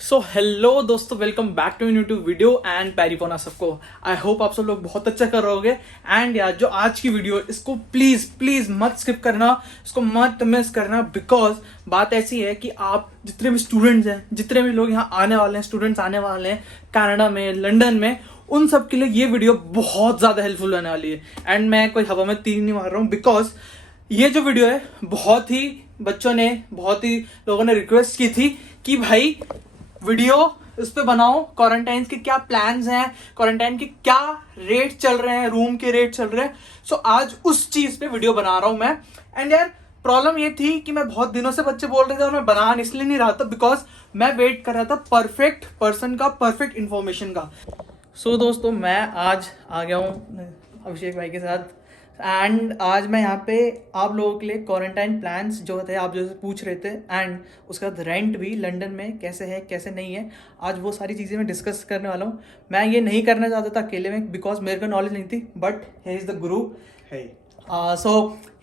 सो hello दोस्तों, welcome back to new video and पैरीपोना सबको। आई होप आप सब लोग बहुत अच्छा कर रहोगे। एंड यार, जो आज की वीडियो इसको प्लीज प्लीज मत स्किप करना, इसको मत मिस करना। बिकॉज बात ऐसी है कि आप जितने भी स्टूडेंट्स हैं, जितने भी लोग यहाँ आने वाले हैं, स्टूडेंट्स आने वाले हैं कनाडा में, लंदन में, उन सब के लिए ये वीडियो बहुत ज्यादा हेल्पफुल होने वाली है। एंड मैं कोई हवा में तीर नहीं मार रहा हूँ, बिकॉज ये जो वीडियो है बहुत ही बच्चों ने, बहुत ही लोगों ने रिक्वेस्ट की थी कि भाई वीडियो इस पे बनाओ, क्वारंटाइन के क्या प्लान्स हैं, क्वारंटाइन के क्या रेट चल रहे हैं, रूम के रेट चल रहे हैं। सो आज उस चीज पे वीडियो बना रहा हूं मैं। एंड यार, प्रॉब्लम ये थी कि मैं बहुत दिनों से बच्चे बोल रहे थे और मैं बना इसलिए नहीं रहा था बिकॉज मैं वेट कर रहा था परफेक्ट पर्सन का, परफेक्ट इंफॉर्मेशन का। सो दोस्तों, मैं आज आ गया हूँ अभिषेक भाई के साथ। एंड आज मैं यहाँ पे आप लोगों के लिए क्वारंटाइन प्लान्स जो थे, आप जो पूछ रहे थे, एंड उसके बाद रेंट भी लंदन में कैसे है कैसे नहीं है, आज वो सारी चीज़ें मैं डिस्कस करने वाला हूँ। मैं ये नहीं करना चाहता था अकेले में बिकॉज मेरे को नॉलेज नहीं थी, but he is the Guru. So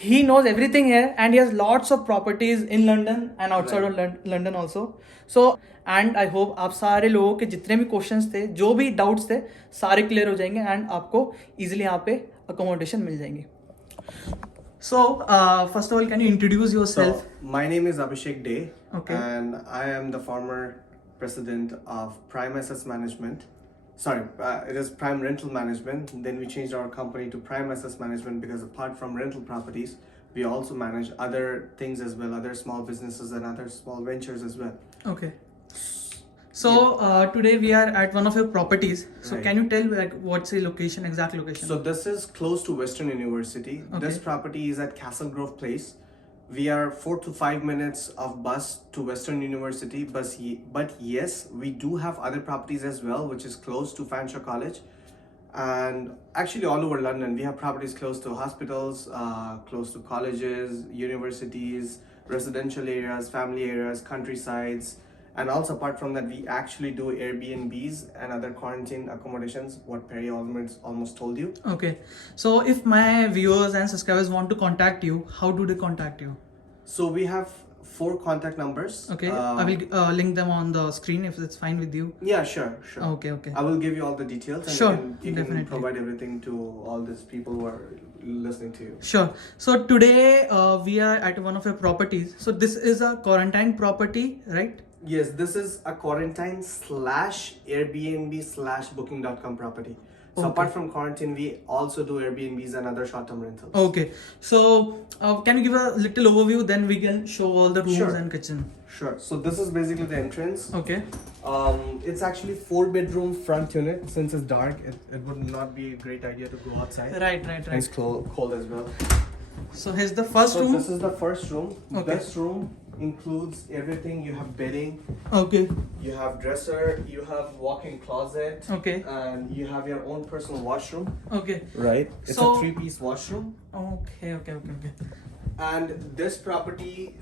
he knows everything here and he has lots of properties in London and outside of London also. So and I hope आप सारे लोगों के जितने भी questions थे, जो भी doubts थे, सारे clear हो जाएंगे and आपको easily यहाँ पे accommodation मिल जाएंगी। So first of all, can you introduce yourself? So, my name is Abhishek Day, Okay. and I am the former president of Prime Assets Management. Sorry, it is Prime Rental Management. Then we changed our company to Prime Assets Management because apart from rental properties, we also manage other things as well, other small businesses and other small ventures as well. Okay. So today we are at one of your properties. So Right. can you tell like what's the location, exact location? So this is close to Western University. Okay. This property is at Castle Grove Place. We are 4 to 5 minutes of bus to Western University, but yes, we do have other properties as well, which is close to Fanshawe College, and actually all over London. We have properties close to hospitals, close to colleges, universities, residential areas, family areas, countrysides, and also apart from that, we actually do Airbnbs and other quarantine accommodations. What Perry almost told you. Okay. So if my viewers and subscribers want to contact you, how do they contact you? So we have 4 contact numbers. Okay. I will link them on the screen if it's fine with you. Yeah, sure. Okay. Okay. I will give you all the details, and Sure, you can definitely. provide everything to all these people who are listening to you. Sure. So today we are at one of your properties. So this is a quarantine property, right? Yes, this is a quarantine / Airbnb / booking.com property. So Okay. apart from quarantine, we also do Airbnbs and other short-term rentals. Okay. So can you give a little overview? Then we can show all the rooms Sure. and kitchen. Sure. So this is basically the entrance. Okay. It's actually 4-bedroom front unit. Since it's dark, it would not be a great idea to go outside. Right. And it's cold as well. So here's the first So room. this is the first room. Okay. This room includes everything. You have bedding, Okay. you have dresser, you have walk-in closet, Okay. and you have your own personal washroom. Okay. Right. It's So- a 3-piece washroom. Okay. And this property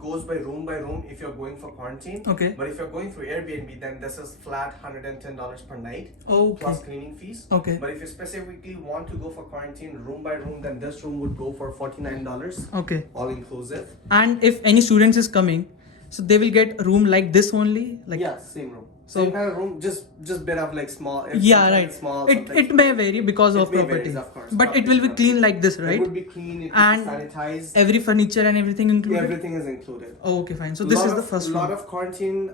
goes by room if you're going for quarantine. Okay. But if you're going through Airbnb, then this is flat $110 per night. Okay. Plus cleaning fees. Okay. But if you specifically want to go for quarantine room by room, then this room would go for $49, Okay. all inclusive. And if any students is coming, so they will get a room like this only, like Yeah, same room. So- Same kind of room, just bit of like small. yeah, right. Small. It may vary because It of may property, varies, of course. but it will be clean like this, It right? would be clean. It would And be sanitized. Every furniture and everything included. Everything is included. Oh, okay, fine. So this is the first lot room. of quarantine.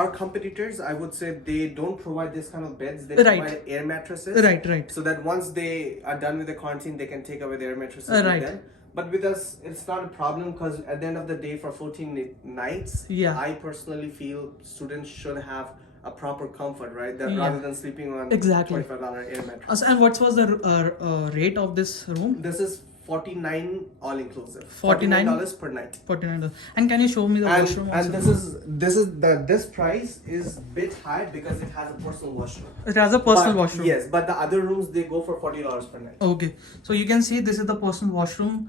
Our competitors, I would say, they don't provide this kind of beds. They Right. provide air mattresses. Right. So that once they are done with the quarantine, they can take away the air mattresses. Right. With them. But with us, it's not a problem because at the end of the day, for 14 nights, Yeah. I personally feel students should have a proper comfort, right? That Yeah. rather than sleeping on Exactly. $25 air mattress. And what was the rate of this room? This is 49 all inclusive. 49? $49 per night. $49. And can you show me the washroom? And also? this price is bit high because it has a personal washroom. It has a personal But- washroom. Yes, but the other rooms they go for $40 per night. Okay. So you can see this is the personal washroom.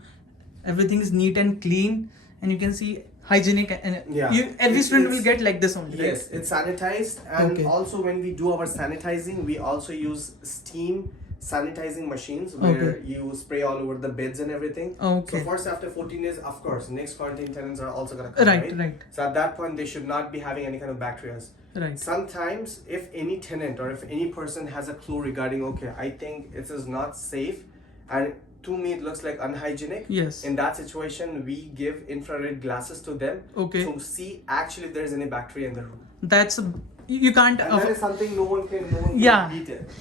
Everything is neat and clean, and you can see hygienic. And Yeah. every student will It's- get like this only. Yes, it's sanitized, and Okay. also when we do our sanitizing, we also use steam sanitizing machines where Okay. you spray all over the beds and everything. Okay. So first after 14 days, of course, next quarantine tenants are also gonna come, Right, right. So at that point, they should not be having any kind of bacteria. Right. Sometimes, if any tenant or if any person has a clue regarding, okay, I think it is not safe, and to me it looks like unhygienic. Yes. In that situation, we give infrared glasses to them Okay. to see actually if there is any bacteria in the room. That's you can't. And that is something no one can Yeah. beat it.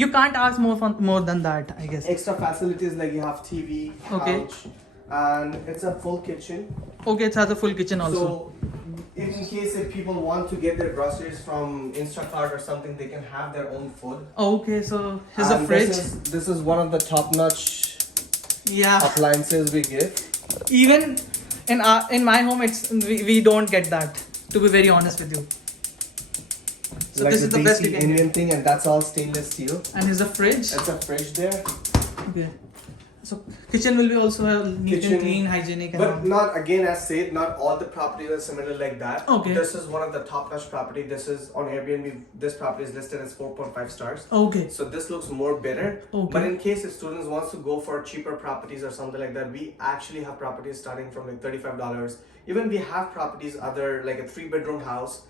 You can't ask more than that, I guess. Extra facilities like you have TV, Okay. couch, and it's a full kitchen. Okay, it has a full kitchen also. So, in case if people want to get their groceries from Instacart or something, they can have their own food. Okay, so here's a And fridge. This is one of the top-notch Yeah. appliances we give. Even in my home, we don't get that. To be very honest with you. So Like this is the best desi you can Indian get. thing, and that's all stainless steel. And here's a fridge. That's a fridge there. Okay. So kitchen will be also neat Kitchen, and clean, hygienic and But all. not, again, as said, not all the properties are similar like that. Okay. This is one of the top-notch property. This is on Airbnb. This property is listed as 4.5 stars. Okay. So this looks more better. Okay. But in case if students wants to go for cheaper properties or something like that, we actually have properties starting from like $35. Even we have properties other like a 3-bedroom house.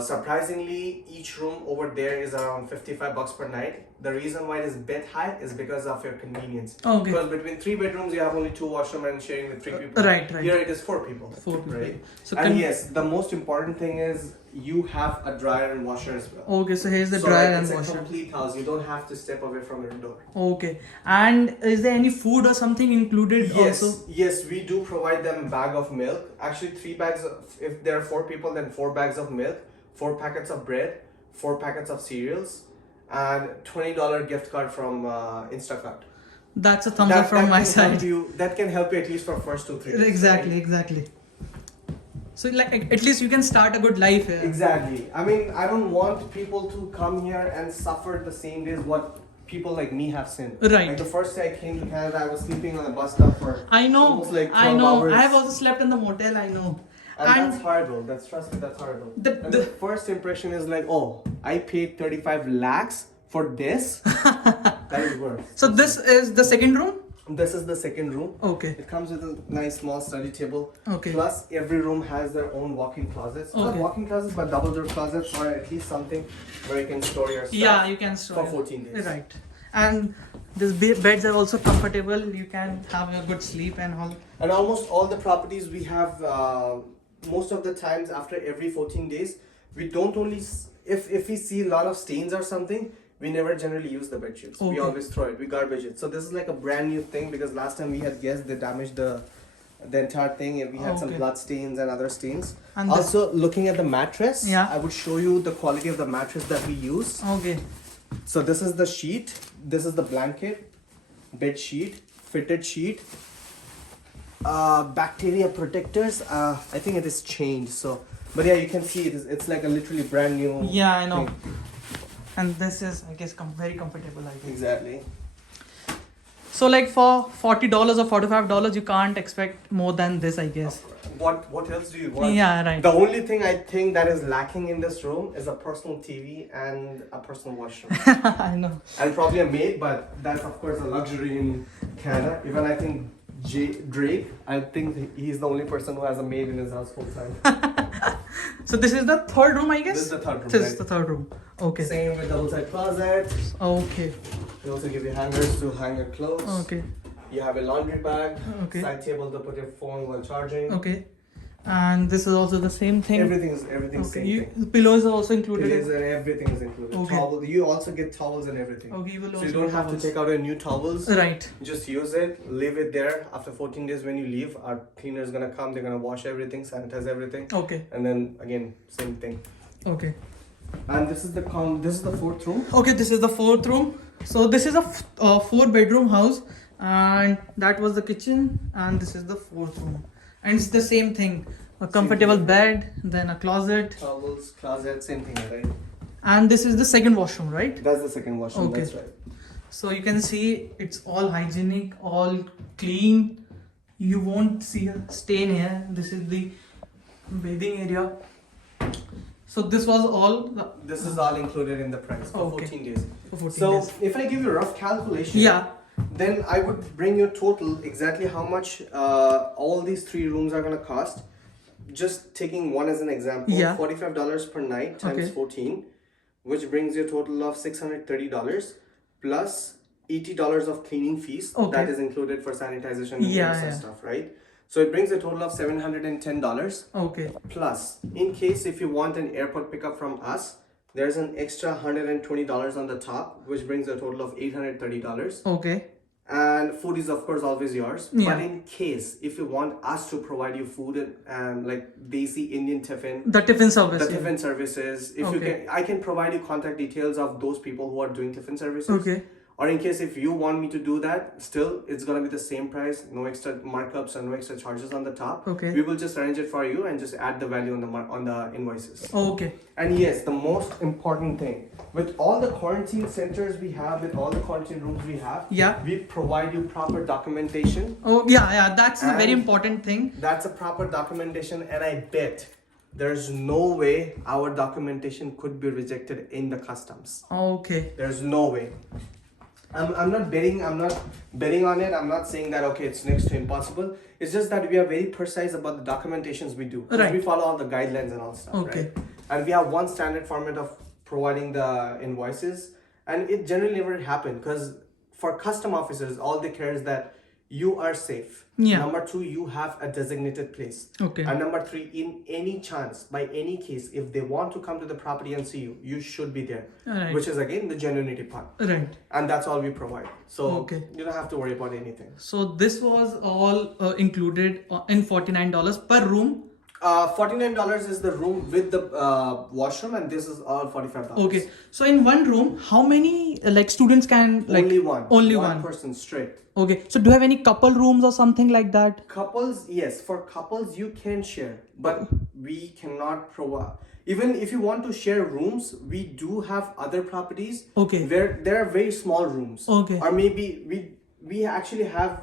Surprisingly, each room over there is around $55 per night. The reason why it is bit high is because of your convenience. Okay. Because between 3 bedrooms, you have only 2 washroom and sharing with 3 people. Right. Here it is 4 people. 4 people. Right. So And yes, the most important thing is you have a dryer and washer as well. Okay, so here's the So dryer like and it's a washer. complete house. You don't have to step away from your door. Okay. And is there any food or something included Yes, also? yes, we do provide them bag of milk. Actually, 3 bags. If there are 4 people, then 4 bags of milk, 4 packets of bread, 4 packets of cereals, and $20 gift card from Instacart. That's a thumbs up from my side. That can help you at least for first 2-3 days. Exactly, right? exactly. So like at least you can start a good life here. Exactly. I mean, I don't want people to come here and suffer the same days what people like me have seen. Right. Like the first day I came to Canada, I was sleeping on a bus stop for I know. almost like 12 I know. hours. I have also slept in the motel. I know. And that's horrible. Trust me, that's horrible. And the first impression is like, oh, I paid 35 lakhs for this. That is worth. So this is the second room. This is the second room. Okay. It comes with a nice small study table. Okay. Plus, every room has their own walk-in closets. Not Okay. walk-in closets, but double-door closets, or at least something where you can store your stuff. Yeah, you can store for 14 days. Right. And these beds are also comfortable. You can have a good sleep and all. And almost all the properties we have, most of the times after every 14 days, we don't only, if we see a lot of stains or something, we never generally use the bed sheets. Okay. We always throw it, we garbage it. So this is like a brand new thing because last time we had guests, they damaged the entire thing and we had some Okay. blood stains and other stains. And Also, looking at the mattress, Yeah. I would show you the quality of the mattress that we use. Okay. So this is the sheet, this is the blanket, bed sheet, fitted sheet, bacteria protectors. I think it is changed. So, but yeah, you can see it's like a literally brand new. Yeah, I know. thing. And this is, I guess, very comfortable. I guess. Exactly. So like for $40 or $45, you can't expect more than this, I guess. What else do you want? Yeah, right. The only thing I think that is lacking in this room is a personal TV and a personal washroom. I know. And probably a maid, but that's of course a luxury in Canada. Even I think Drake, I think he's the only person who has a maid in his house full time. So this is the third room, I guess. This is the third room. This is right? the third room. Okay. Same with double side closet. Okay. They also give you hangers to hang your clothes. Okay. You have a laundry bag. Okay. Side table to put your phone while charging. Okay. And this is also the same thing. Everything's Okay. same thing. The pillows are also included. Pillows and everything is included. Okay. Towel, you also get towels and everything. Okay, you will So also you don't get have to towels. take out a new towels. Right. Just use it, leave it there. After 14 days when you leave, our cleaner is gonna come, they're gonna wash everything, sanitize everything. Okay. And then again, same thing. Okay. And this is the fourth room. Okay, this is the fourth room. So this is a 4-bedroom house, and that was the kitchen, and this is the fourth room. And it's the same thing. A comfortable bed, then a closet, Towels, closet, same thing, right? and this is the second washroom, right? That's the second washroom, Okay. that's right. So you can see it's all hygienic, all clean. You won't see a stain here. This is the bathing area. So this was all. This is all included in the price for Okay. 14 days. For 14 So days. if I give you a rough calculation, Yeah. then I would bring you total exactly how much all these 3 rooms are gonna cost. Just taking one as an example, Yeah. $45 per night times Okay. 14, which brings you a total of $630 plus $80 of cleaning fees. Okay. That is included for sanitization and Yeah, and yeah. stuff, right? So it brings a total of $710. Okay. Plus, in case if you want an airport pickup from us, there's an extra $120 on the top, which brings a total of $830. Okay. And food is of course always yours. Yeah. But in case if you want us to provide you food and like desi Indian tiffin, The tiffin service. the yeah. tiffin services, if you Okay. can, I can provide you contact details of those people who are doing tiffin services. Okay. Or in case if you want me to do that, still it's gonna be the same price, no extra markups and no extra charges on the top. Okay. We will just arrange it for you and just add the value on the invoices. Okay. And yes, the most important thing, with all the quarantine centers we have, with all the quarantine rooms we have, Yeah. we provide you proper documentation. Oh yeah, yeah. That's a very And- important thing. That's a proper documentation, and I bet there's no way our documentation could be rejected in the customs. Okay. There's no way. I'm not betting on it. I'm not saying that okay it's next to impossible. It's just that we are very precise about the documentations we do. 'Cause Right. We follow all the guidelines and all stuff. Okay. Right? And we have one standard format of providing the invoices, and it generally never happened because for custom officers all they care is that you are safe. Yeah. Number 2, you have a designated place. Okay. And number 3, in any chance, by any case, if they want to come to the property and see you, you should be there. Alright. Which is again the genuinity part. Right. And that's all we provide. So Okay. you don't have to worry about anything. So this was all included in $49 per room. $49 is the room with the washroom, and this is all $45. Okay. So in one room, how many like students can like? Only one. Only one one. person straight. Okay. So do you have any couple rooms or something like that? Couples, yes. For couples, you can share, but we cannot provide. Even if you want to share rooms, we do have other properties. Okay. Where there are very small rooms. Okay. Or maybe we actually have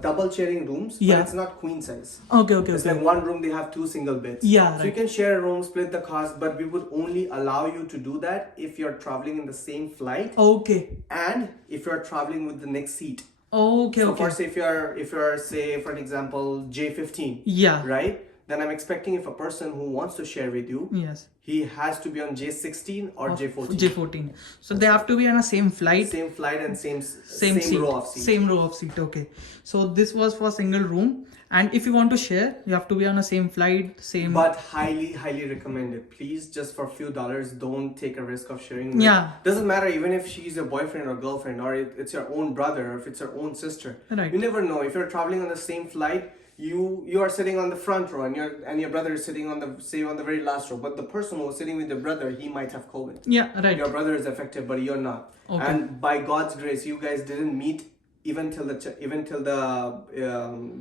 double sharing rooms, Yeah. but it's not queen size. Okay. Okay. It's Okay. like one room, they have 2 single beds. Yeah, So you right. can share a room, split the cost, but we would only allow you to do that if you're traveling in the same flight Okay. and if you're traveling with the next seat. Okay. So Okay. first, if you're say for an example J15, Yeah. right? Then I'm expecting if a person who wants to share with you, Yes. he has to be on J16 or J14. J14. So they have to be on a same flight. Same flight and same Seat. row of seats. Same row of seat. Okay. So this was for single room, and if you want to share, you have to be on a same flight, same. But highly recommended. Please, just for a few dollars, don't take a risk of sharing. With, Yeah. Doesn't matter even if she's your boyfriend or girlfriend, or it's your own brother, or if it's your own sister. Right. You never know. If you're traveling on the same flight, you are sitting on the front row, and your brother is sitting on the very last row. But the person who was sitting with your brother, he might have COVID. Yeah. Right. Your brother is affected, but you're not. Okay. And by God's grace, you guys didn't meet even till the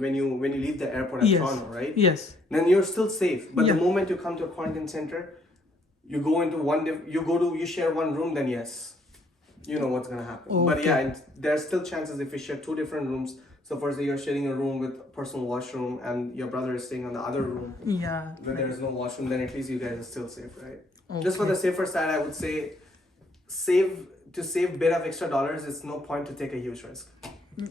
when you leave the airport at Yes. Toronto, right? Yes. Then you're still safe. But the Yeah. moment you come to a quarantine center, you go into you share one room, then yes, you know what's gonna happen. But Okay. yeah, and there's still chances if you share 2 different rooms. So first you're sharing a room with personal washroom, and your brother is staying on the other room Yeah. where there is no washroom. Then at least you guys are still safe, right? Okay. Just for the safer side, I would say save bit of extra dollars. It's no point to take a huge risk.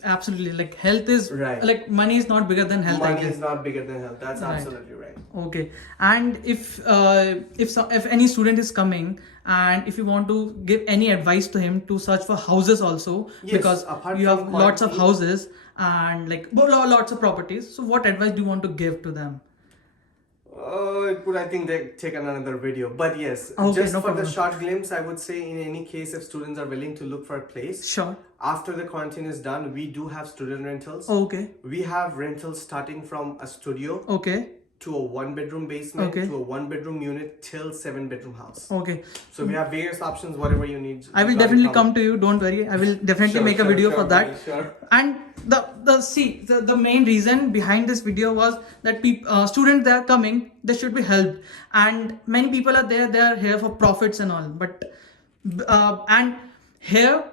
Absolutely. Like health is Right. like money is not bigger than health. I Money guess. is not bigger than health. That's Right. absolutely right. Okay. And if any student is coming, and if you want to give any advice to him to search for houses also, Yes, because apart you have from lots of quarantine. houses and like lots of properties. So what advice do you want to give to them? It would, I think, take another video. But yes, Okay, just no for the problem. short glimpse, I would say in any case, if students are willing to look for a place, Sure. after the quarantine is done, we do have student rentals. Okay. We have rentals starting from a studio Okay. to a 1-bedroom basement Okay. to a 1-bedroom unit till 7-bedroom house. Okay. So we have various options, whatever you need. I will definitely come to you. Don't worry. I will definitely make a video for that. Sure. And the main reason behind this video was that students, they are coming, they should be helped, and many people are there, they are here for profits and all, but and here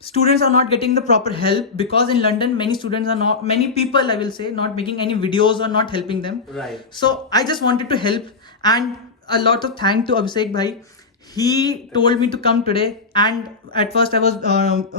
students are not getting the proper help, because in London many people, I will say, not making any videos or not helping them. Right. So I just wanted to help, and a lot of thanks to Abhishek bhai. He told me to come today, and at first I was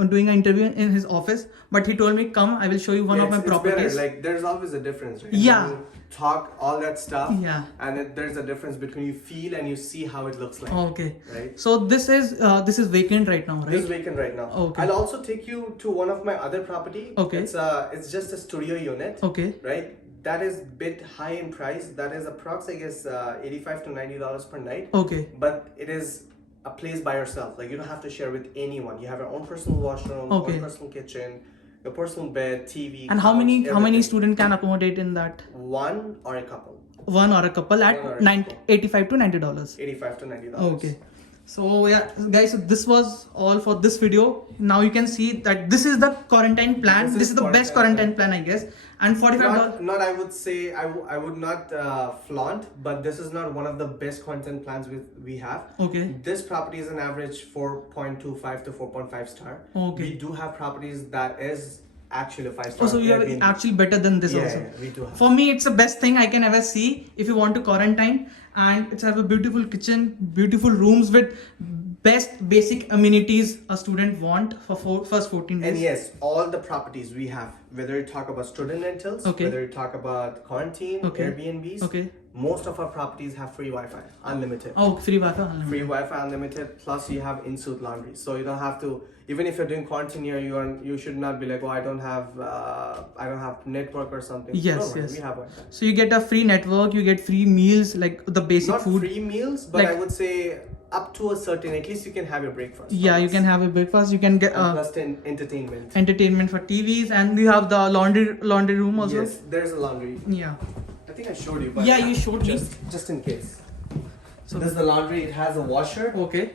doing an interview in his office, but he told me come, I will show you one of my it's properties. better. Like there's always a difference, right? Yeah. When you talk all that stuff. Yeah. And there's a difference between you feel and you see how it looks like. Okay. Right. So this is vacant right now, right? This is vacant right now. Okay. I'll also take you to one of my other property. Okay. It's just a studio unit. Okay. Right. That is bit high in price. That is approx, I guess, $85 to $90 per night. Okay. But it is a place by yourself. Like you don't have to share with anyone. You have your own personal washroom, Okay. own personal kitchen, your personal bed, TV. And how couch, many everything. student can accommodate in that? One or a couple. One or a couple at One or a couple. $85 to $90. $85 to $90. Okay. So yeah, guys, so this was all for this video. Now you can see that this is the quarantine plan. This is the best quarantine plan, I guess. And $45. Not I would say I would not flaunt, but this is not one of the best content plans we have. Okay. This property is an average 4.25 to 4.5 star. Okay. We do have properties that is actually a 5-star. Oh, so you are actually better than this also. Yeah, we do have. For me, it's the best thing I can ever see if you want to quarantine, and it's have a beautiful kitchen, beautiful rooms with best basic amenities a student want for first 14 days. And yes, all the properties we have, whether you talk about student rentals, Okay. whether you talk about quarantine, Okay. Airbnbs, Okay. most of our properties have free Wi-Fi, unlimited. Oh, free Wi-Fi unlimited. Free Wi-Fi unlimited, plus you have in-suite laundry, so you don't have to. Even if you're doing quarantine here, you should not be like, oh, I don't have network or something. Yes, No, yes. we have Wi-Fi. So you get a free network, you get free meals, like the basic Not food. free meals, but Like- I would say up to a certain. At least you can have your breakfast. Yeah, you can have a breakfast. You can get And plus entertainment. entertainment for TVs, and you have the laundry room also. Yes, there's a laundry. Yeah. I think I showed you. But Yeah, you showed me. Just in case. So This is the laundry. It has a washer. okay.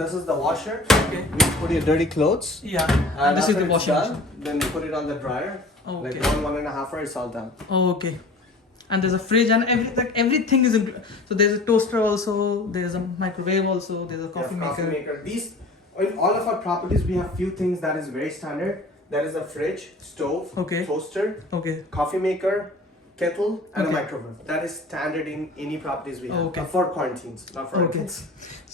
This is the washer. Okay. We put your dirty clothes. Yeah. And This is after the it's washing done, machine. then you put it on the dryer. Okay. Like 1.5 hours, it's all done. Oh, okay. And there's a fridge and everything is so there's a toaster also, there's a microwave also, there's a coffee maker. These, in all of our properties, we have few things that is very standard. That is a fridge, stove, Okay. toaster, Okay. coffee maker, kettle, and a Okay. microwave. That is standard in any properties we have. Okay. For quarantines, not for Okay. kids.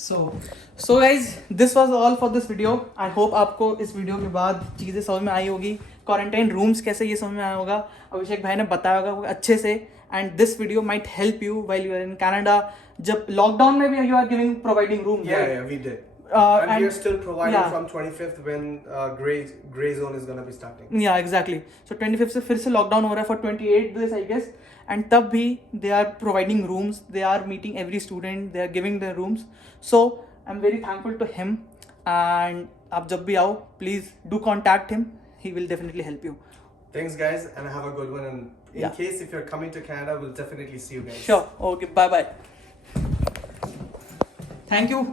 So guys, this was all for this video. I hope आपको इस video के बाद चीज़ें समझ में आई होगी, quarantine rooms कैसे ये समझ में आया होगा, अभिषेक भाई ने बताया होगा वो अच्छे से. And this video might help you while you are in Canada. जब लॉकडाउन में भी you are giving room. Yeah, we did. And we and are still providing yeah. from 25th when gray zone is gonna be starting. Yeah, exactly. So 25th से फिर से lockdown हो रहा है for 28 days I guess. And तब भी they are providing rooms, they are meeting every student, they are giving their rooms. So I'm very thankful to him. And आप जब भी आओ, please do contact him. He will definitely help you. Thanks, guys, and have a good one. And in Yeah. case if you're coming to Canada, we'll definitely see you guys. Sure. Okay. Bye bye. Thank you.